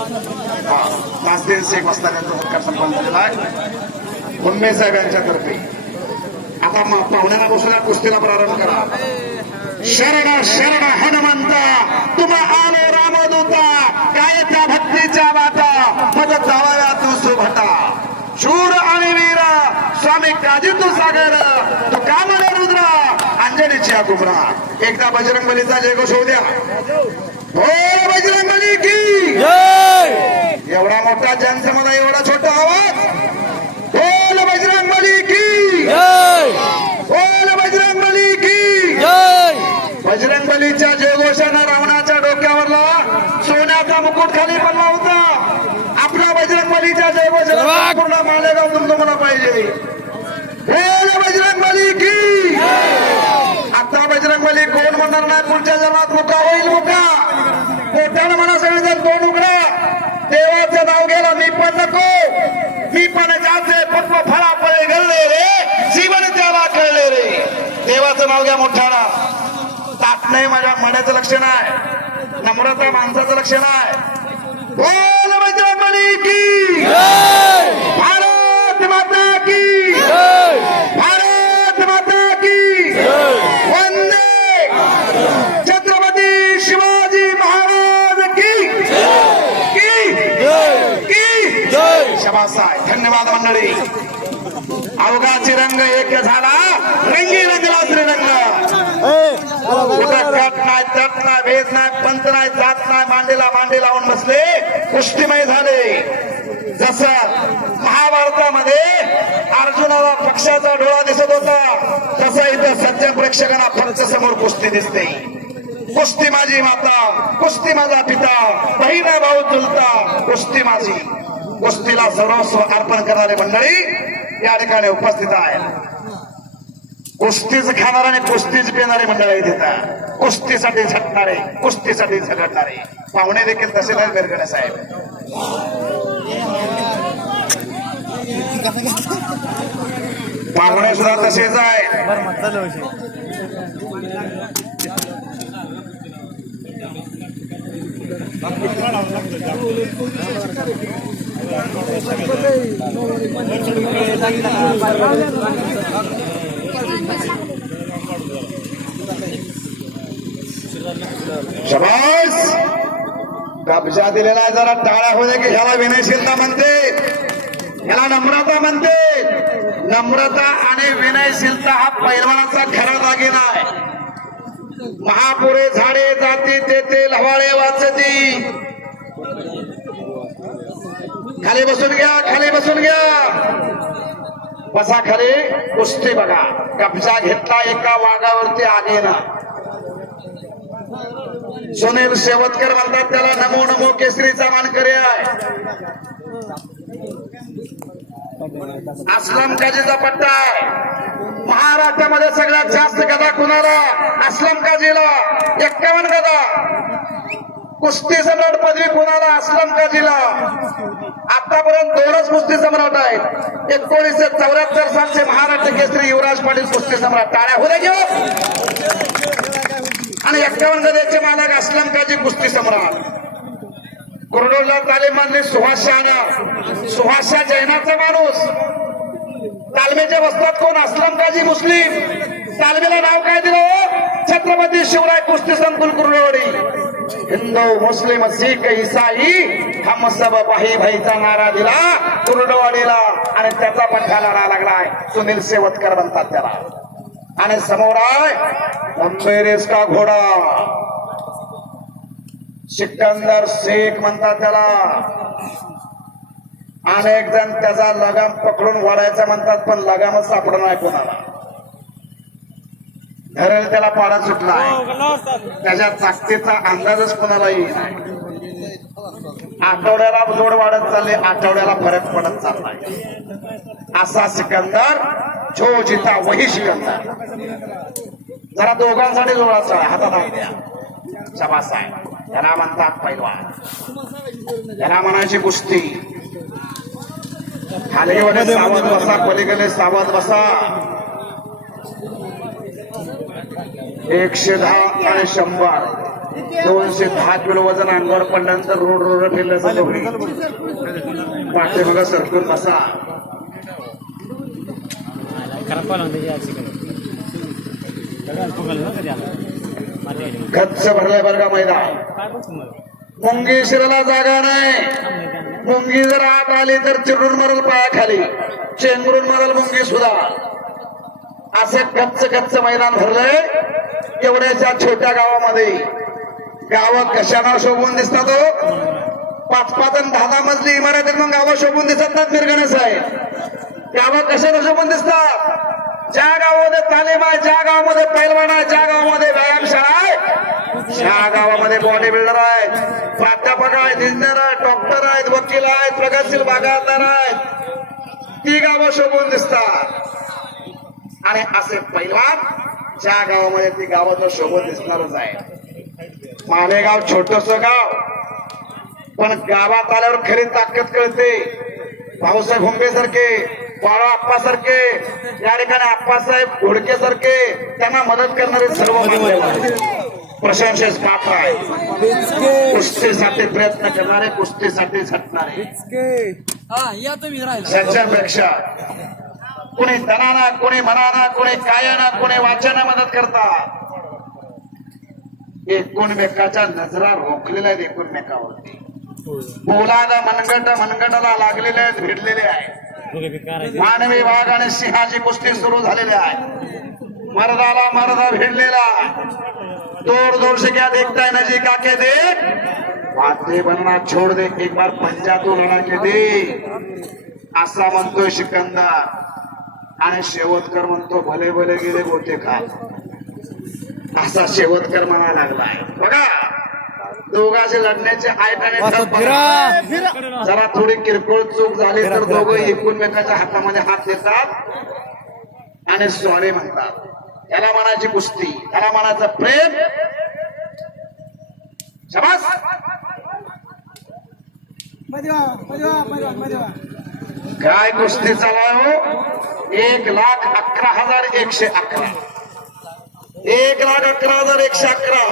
हा नासदीन शेख वाजता त्यांचा सत्कार संपन्न झालेला आहे. उन्मे साहेब यांच्यातर्फे आता मग पाहुण्याला बसून कुस्तीला प्रारंभ करा. शरण शरण हनुमंता तुम्हा आलो रामदूता काय त्या भक्तीच्या वाटा पद चावाव्या तू सुभटा. शूर आणि वीर स्वामी काजी तू सागर तू का म्हणे रुद्र अंजनीची कुमरा एकदा बजरंग बलीचा जयघोष होऊ द्या. हो बजरंग बली की! मोठा जनसमुदाय एवढा छोटा आवाज बोल बजरंग बली की. बोल बजरंग बली की. बजरंग बलीच्या जयघोषानं रावणाच्या डोक्यावरला सोन्याचा मुकुट खाली पडला होता. आपल्या बजरंग बलीच्या जयघोषाला पूर्ण मालेगाव तुमचं पाहिजे. बोल बजरंग बली की. आता बजरंग बली कोण म्हणणार नाही? पुढच्या जन्मात मुका होईल मुका. मोठ्यानं म्हणा सगळेजण दोन उघडा. देवाचं नाव गेलं मी पण नको. मी पण जाते पप्प फळा पळे गल्ले रे. जीवन त्याला कळले रे. देवाचं नाव घ्या मोठ्याला. ताट नाही माझ्या मण्याचं लक्षण आहे नम्रता माणसाचं लक्षण आहे बोल बजरंगबली की भारत माता की भारत माता की वंदे छत्रपती शिवाजी महाराज की की की धन्यवाद मंडळी. अवघाची रंग एक झाला. रंगीला दिला श्रीरंग कुठं कट नाही तट नाही भेद नाही पंत नाही जात नाही मांडीला मांडी लावून बसले. पुष्टीमय झाले. जस महाभारतामध्ये अर्जुनाला पक्षाचा डोळा दिसत होता तसं इथं सज्जन प्रेक्षकांना फक्त समोर कुस्ती दिसते. कुस्ती माझी माता कुस्ती माझा पिता बहिणा भाऊ चुलता कुस्ती माझी. कुस्तीला सर्वस्व अर्पण करणारी मंडळी या ठिकाणी उपस्थित आहे. कुस्तीच खाणार आणि कुस्तीच पिणारे मंडळी तिथं कुस्तीसाठी झटणारे कुस्तीसाठी झगडणारे. पाहुणे देखील तसे नाही बेरगडे साहेब. पाहुणे सुद्धा तसेच आहे शबास! कब्जा दिलेला आहे जरा टाळ्या होते की ह्याला विनयशीलता म्हणते. ह्याला नम्रता म्हणते. नम्रता आणि विनयशीलता हा पैलवानाचा खरा दागिना आहे. महापुरे झाडे जाती खाली बसून घ्या खाली बसून घ्या. बसा खाली. कुस्ती बघा. कब्जा घेतला एका वाघावरती आगे ना सुनील शेवतकर म्हणतात त्याला नमो नमो केसरीचा मानकरी आहे. अस्लम काजीचा पट्टा आहे. महाराष्ट्रामध्ये सगळ्यात जास्त गदा कुणाला? अस्लम काजीला. एक्कावन्न गदा. कुस्ती सम्राट पदवी कोणाला असलम काजीला आतापर्यंत दोनच कुस्ती सम्राट आहेत. एकोणीसशे चौऱ्याहत्तर सालचे महाराष्ट्र केसरी युवराज पाटील कुस्ती सम्राट. टाळ्या हो घेऊ आणि एक्कावन्न गदेचे मालक असलम काजी कुस्ती सम्राट. कुरडोला तालीम मधले सुहास शहाना सुहास शाह जैनाचा माणूस. तालमेच्या वस्तात कोण? असलम काजी मुस्लिम. तालमेला नाव काय दिलं हो? छत्रपती शिवराय कुस्ती संकुल कुरडोडी हिंदू मुस्लिम शीख इसाई हम सब भाई भाईचा नारा दिला कुरडवाडीला आणि त्याचा पण लढा लागलाय. सुनील सेवतकर म्हणतात त्याला. आणि समोर आहे रेस का घोडा? सिकंदर शेख म्हणतात त्याला. अनेक जण त्याचा लगाम पकडून वाढायचा म्हणतात पण लगामच सापडणार कोणाला. धरेल त्याला पाडा सुटला. आहे त्याच्या ताकदीचा अंदाजच कोणाला येईल आठवड्याला जोड वाढत चालले आठवड्याला फरक पडत चाललाय. असा सिकंदर जो जिता वही सिकंदर. जरा दोघांसाठी जोडाचा आहे, हातात आहे याला म्हणतात पैलवान. याला म्हणायची कुस्ती. खाली सावध बसा पलीकडे सावध बसा. एकशे दहा आणि शंभर. दोनशे दहा किलो वजन अंगावर पडल्यानंतर रोड रोड फिरल्याचं होईल पाठी बघा सरकून बसा. गच्च भरलंय बरं का मैदान? मुंगी शिराला जागा नाही. मुंगी जर आत आली तर चिरून मरल पायाखाली. चेंगरून मरल मुंगी सुद्धा. असं कच्च कच्च मैदान भरलंय. एवढ्याच्या छोट्या गावामध्ये. गावात कशाना शोभून दिसतात हो? पाच पाच आणि दहा दहा मजली इमारत मग गावात शोभून दिसत नाहीत मिरगणे साहेब? गावात कशाला शोभून दिसतात? ज्या गावामध्ये तालीम आहे ज्या गावामध्ये पैलवान आहे ज्या गावामध्ये व्यायामशाळा आहे ज्या गावामध्ये बॉडी बिल्डर आहेत. प्राध्यापक आहेत इंजिनियर आहेत डॉक्टर आहेत वकील आहेत प्रगतशील बागायतदार आहेत. ती गावं शोभून दिसतात. आणि असे पैलवान ज्या गावामध्ये ती गावात शोभत दिसणारच आहे. मालेगाव छोटस गाव. पण गावात आल्यावर खरी ताकद कळते. भाऊसाहेब हुंबे सारखे बाळा आप्पा सारखे या ठिकाणी आप्पासाहेब घोडके सारखे त्यांना मदत करणारे सर्व प्रशंसेस पात्र आहे कुस्तीसाठी प्रयत्न करणारे कुस्तीसाठी झटणारे. हा कुणी धनाना कुणी मनाना कुणी कायाना कुणी वाचाना मदत करतात एकूणमेकाच्या नजरा रोखलेल्या आहेत एकूणमेकावरती. बोलाला मनगट मनगटाला लागलेले आहेत भिडलेले आहेत. आहे मानवी वाघ आणि सिंहाची कुस्ती सुरू झालेली आहे. मर्दाला मर्दा भिडलेला. दूर दूर से क्या देखता है नजी काके देख. बातें बनना छोड़ दे एक बार पंजा तो लढा के दे असा म्हणतोय सिकंदर. आणि शेवतकर म्हणतो भले भले गेले गोटे खा असा शेवतकर म्हणा लागलाय बघा दोघांचे लढण्याचे बघा. जरा थोडी किरकोळ चूक झाली तर दोघं एकूणमेकाच्या हातामध्ये हात देतात आणि सॉरी म्हणतात. त्याला म्हणायची कुस्ती त्याला म्हणायचं प्रेम. शबास. काय कुस्ती चालाय हो. एक लाख अकरा हजार एकशे अकरा. एक लाख अकरा हजार एकशे अकरा.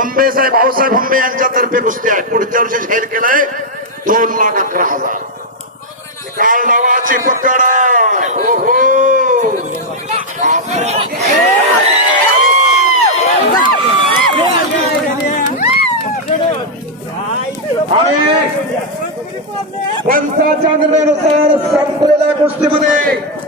हंबे साहेब भाऊसाहेब हंबे यांच्यातर्फे कुस्ती आहे. पुढच्या वर्षी जाहीर केलंय दोन लाख अकरा हजार. काल नावाची पकड हो हो पंचाच्या निर्णयानुसार संपलेल्या कुस्तीमध्ये